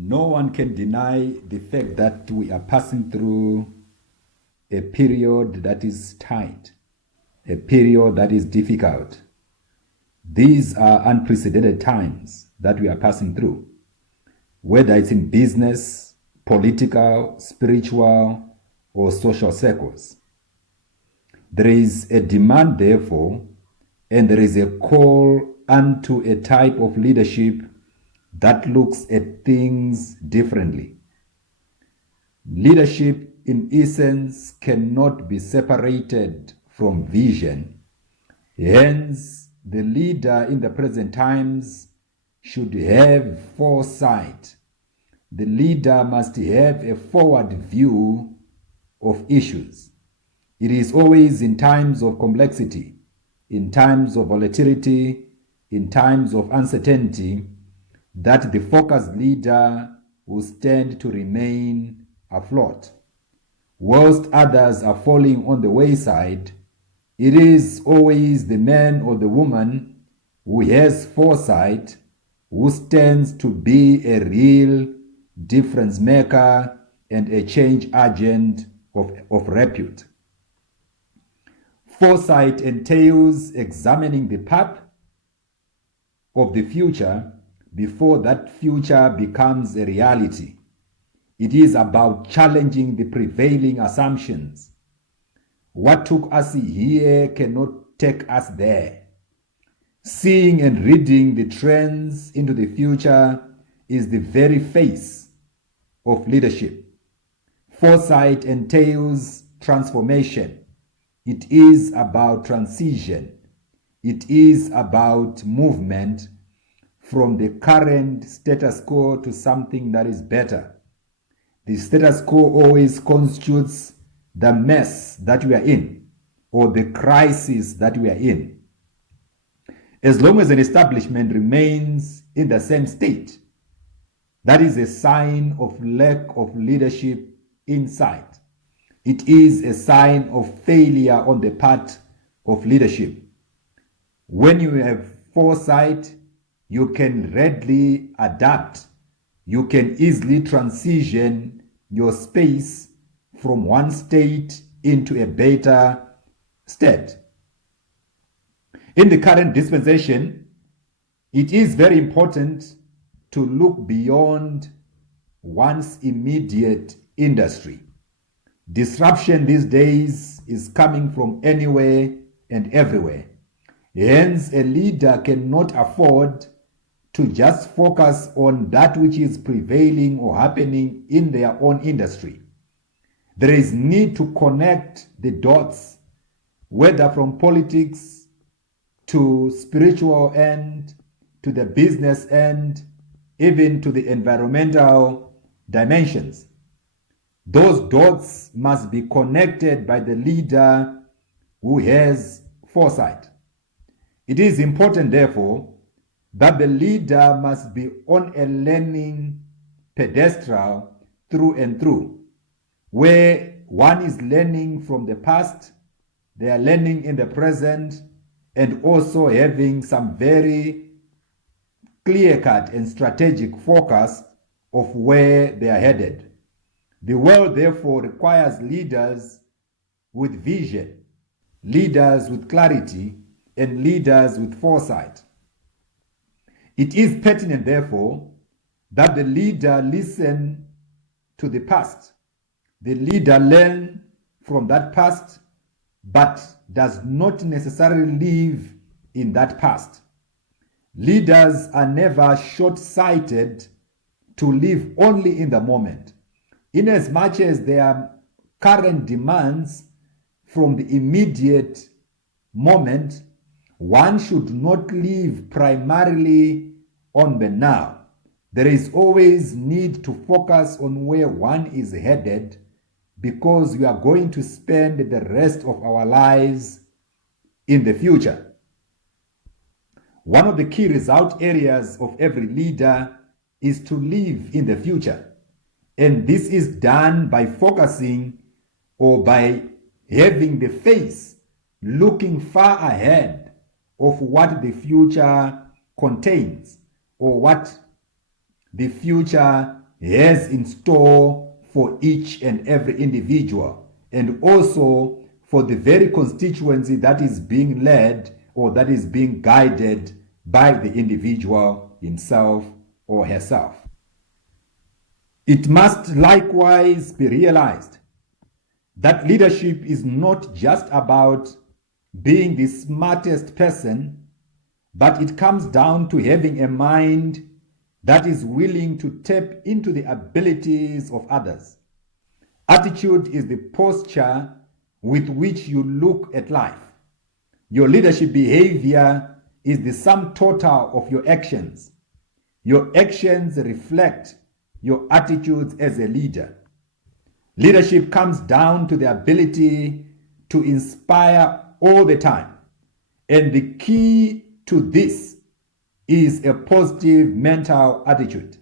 No one can deny the fact that we are passing through a period that is tight, a period that is difficult. These are unprecedented times that we are passing through, whether it's in business, political, spiritual, or social circles. There is a demand, therefore, and there is a call unto a type of leadership that looks at things differently. Leadership, in essence, cannot be separated from vision. Hence, the leader in the present times should have foresight. The leader must have a forward view of issues. It is always in times of complexity, in times of volatility, in times of uncertainty, that the focused leader will stand to remain afloat. Whilst others are falling on the wayside, it is always the man or the woman who has foresight who stands to be a real difference maker and a change agent of repute. Foresight entails examining the path of the future before that future becomes a reality. It is about challenging the prevailing assumptions. What took us here cannot take us there. Seeing and reading the trends into the future is the very face of leadership. Foresight entails transformation. It is about transition. It is about movement from the current status quo to something that is better. The status quo always constitutes the mess that we are in or the crisis that we are in. As long as an establishment remains in the same state, that is a sign of lack of leadership insight. It is a sign of failure on the part of leadership. When you have foresight, you can readily adapt. You can easily transition your space from one state into a better state. In the current dispensation, it is very important to look beyond one's immediate industry. Disruption these days is coming from anywhere and everywhere. Hence, a leader cannot afford to just focus on that which is prevailing or happening in their own industry. There is need to connect the dots, whether from politics to spiritual end, to the business end, even to the environmental dimensions. Those dots must be connected by the leader who has foresight. It is important, therefore, that the leader must be on a learning pedestal through and through, where one is learning from the past, they are learning in the present, and also having some very clear-cut and strategic focus of where they are headed. The world, therefore, requires leaders with vision, leaders with clarity, and leaders with foresight. It is pertinent, therefore, that the leader listen to the past. The leader learn from that past, but does not necessarily live in that past. Leaders are never short-sighted to live only in the moment. Inasmuch as there are current demands from the immediate moment, one should not live primarily on the now. There is always need to focus on where one is headed, because we are going to spend the rest of our lives in the future. One of the key result areas of every leader is to live in the future. And this is done by focusing or by having the face looking far ahead of what the future contains or what the future has in store for each and every individual, and also for the very constituency that is being led or that is being guided by the individual himself or herself. It must likewise be realized that leadership is not just about being the smartest person, but it comes down to having a mind that is willing to tap into the abilities of others. Attitude is the posture with which you look at life. Your leadership behavior is the sum total of your actions. Your actions reflect your attitudes as a leader. Leadership comes down to the ability to inspire all the time. And the key to this is a positive mental attitude.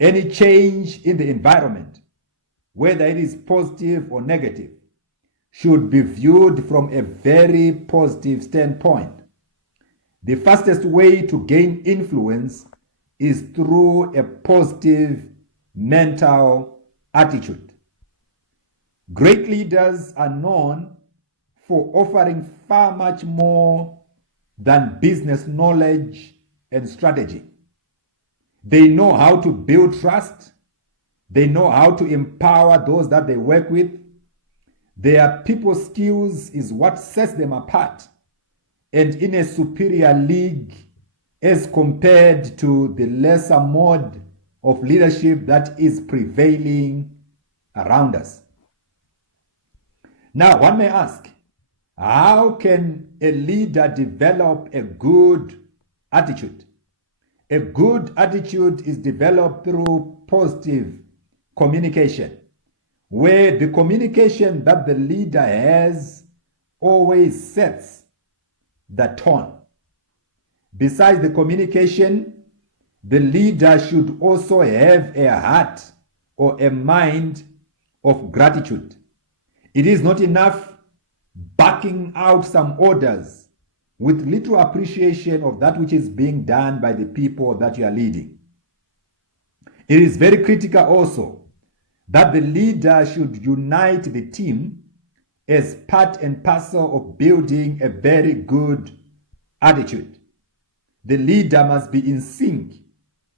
Any change in the environment, whether it is positive or negative, should be viewed from a very positive standpoint. The fastest way to gain influence is through a positive mental attitude. Great leaders are known for offering far much more than business knowledge and strategy. They know how to build trust. They know how to empower those that they work with. Their people skills is what sets them apart and in a superior league as compared to the lesser mode of leadership that is prevailing around us. Now, one may ask, how can a leader develop a good attitude? A good attitude is developed through positive communication, where the communication that the leader has always sets the tone. Besides the communication, the leader should also have a heart or a mind of gratitude. It is not enough backing out some orders with little appreciation of that which is being done by the people that you are leading. It is very critical also that the leader should unite the team as part and parcel of building a very good attitude. The leader must be in sync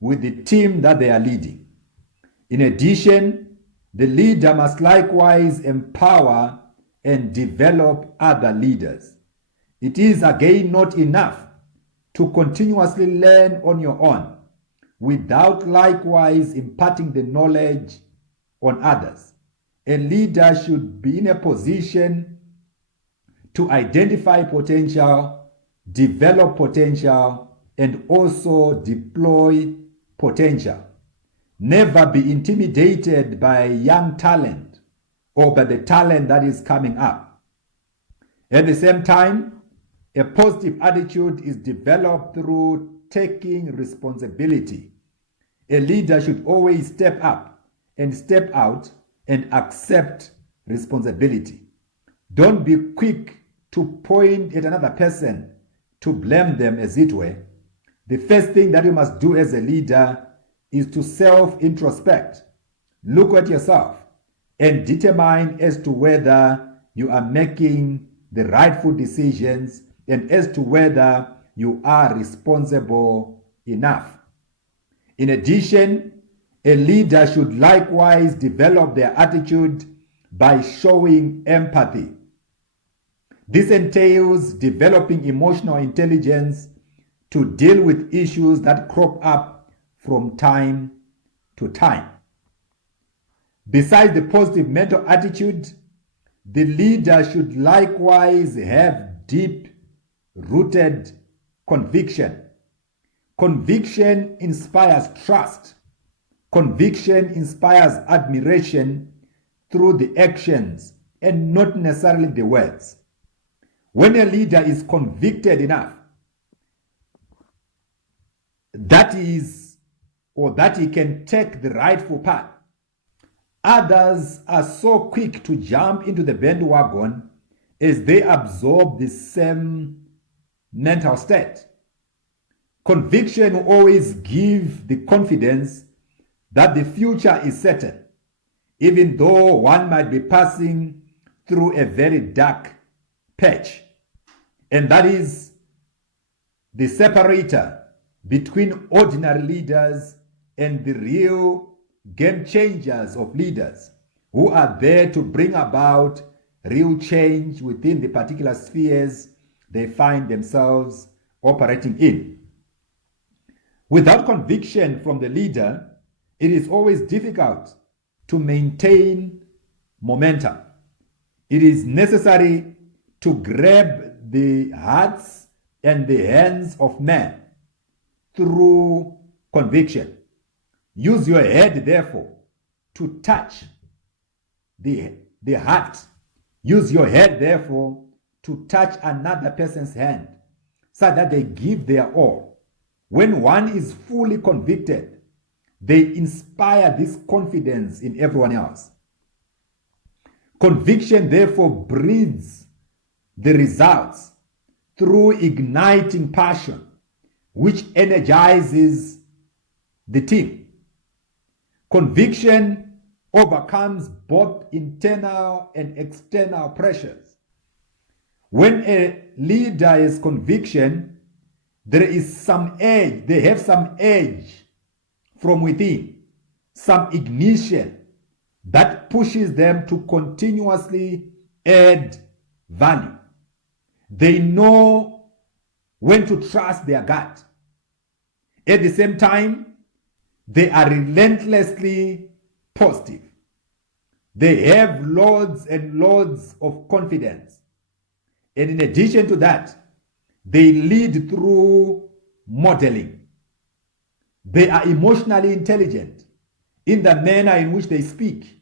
with the team that they are leading. In addition, the leader must likewise empower and develop other leaders. It is again not enough to continuously learn on your own without likewise imparting the knowledge on others. A leader should be in a position to identify potential, develop potential, and also deploy potential. Never be intimidated by young talent or by the talent that is coming up. At the same time, a positive attitude is developed through taking responsibility. A leader should always step up and step out and accept responsibility. Don't be quick to point at another person to blame them, as it were. The first thing that you must do as a leader is to self-introspect. Look at yourself and determine as to whether you are making the rightful decisions and as to whether you are responsible enough. In addition, a leader should likewise develop their attitude by showing empathy. This entails developing emotional intelligence to deal with issues that crop up from time to time. Besides the positive mental attitude, the leader should likewise have deep-rooted conviction. Conviction inspires trust. Conviction inspires admiration through the actions and not necessarily the words. When a leader is convicted enough, that is, or that he can take the rightful path, others are so quick to jump into the bandwagon as they absorb the same mental state. Conviction will always give the confidence that the future is certain, even though one might be passing through a very dark patch. And that is the separator between ordinary leaders and the real game changers of leaders who are there to bring about real change within the particular spheres they find themselves operating in. Without conviction from the leader, it is always difficult to maintain momentum. It is necessary to grab the hearts and the hands of men through conviction. Use your head, therefore, to touch the heart. Use your head, therefore, to touch another person's hand so that they give their all. When one is fully convicted, they inspire this confidence in everyone else. Conviction, therefore, breeds the results through igniting passion, which energizes the team. Conviction overcomes both internal and external pressures. When a leader has conviction, there is some edge, they have some edge from within, some ignition that pushes them to continuously add value. They know when to trust their gut. At the same time, they are relentlessly positive. They have loads and loads of confidence. And in addition to that, they lead through modeling. They are emotionally intelligent in the manner in which they speak,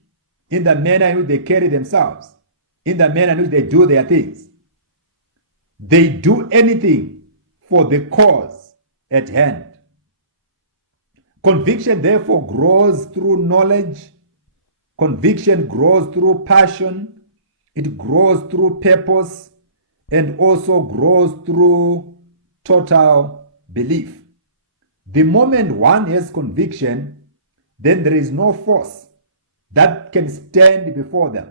in the manner in which they carry themselves, in the manner in which they do their things. They do anything for the cause at hand. Conviction, therefore, grows through knowledge. Conviction grows through passion. It grows through purpose, and also grows through total belief. The moment one has conviction, then there is no force that can stand before them,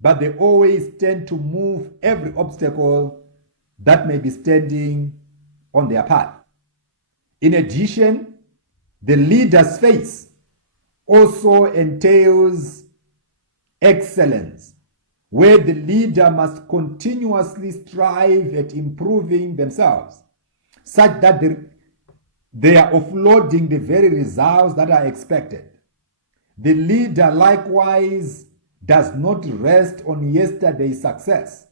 but they always tend to move every obstacle that may be standing on their path. In addition, the leader's face also entails excellence, where the leader must continuously strive at improving themselves, such that they are offloading the very results that are expected. The leader likewise does not rest on yesterday's success,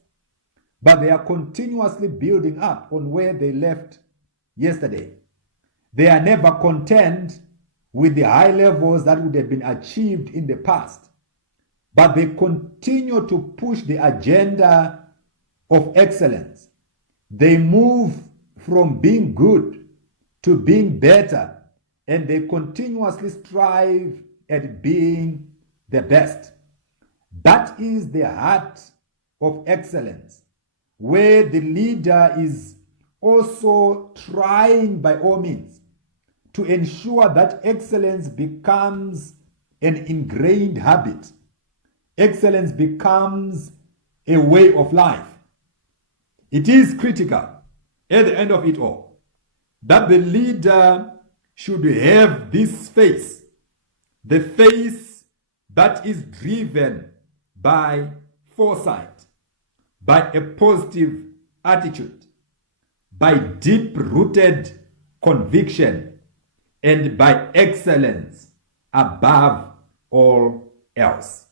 but they are continuously building up on where they left yesterday. They are never content with the high levels that would have been achieved in the past, but they continue to push the agenda of excellence. They move from being good to being better, and they continuously strive at being the best. That is the heart of excellence, where the leader is also trying by all means to ensure that excellence becomes an ingrained habit. Excellence becomes a way of life. It is critical at the end of it all that the leader should have this face, the face that is driven by foresight, by a positive attitude, by deep-rooted conviction, and by excellence above all else.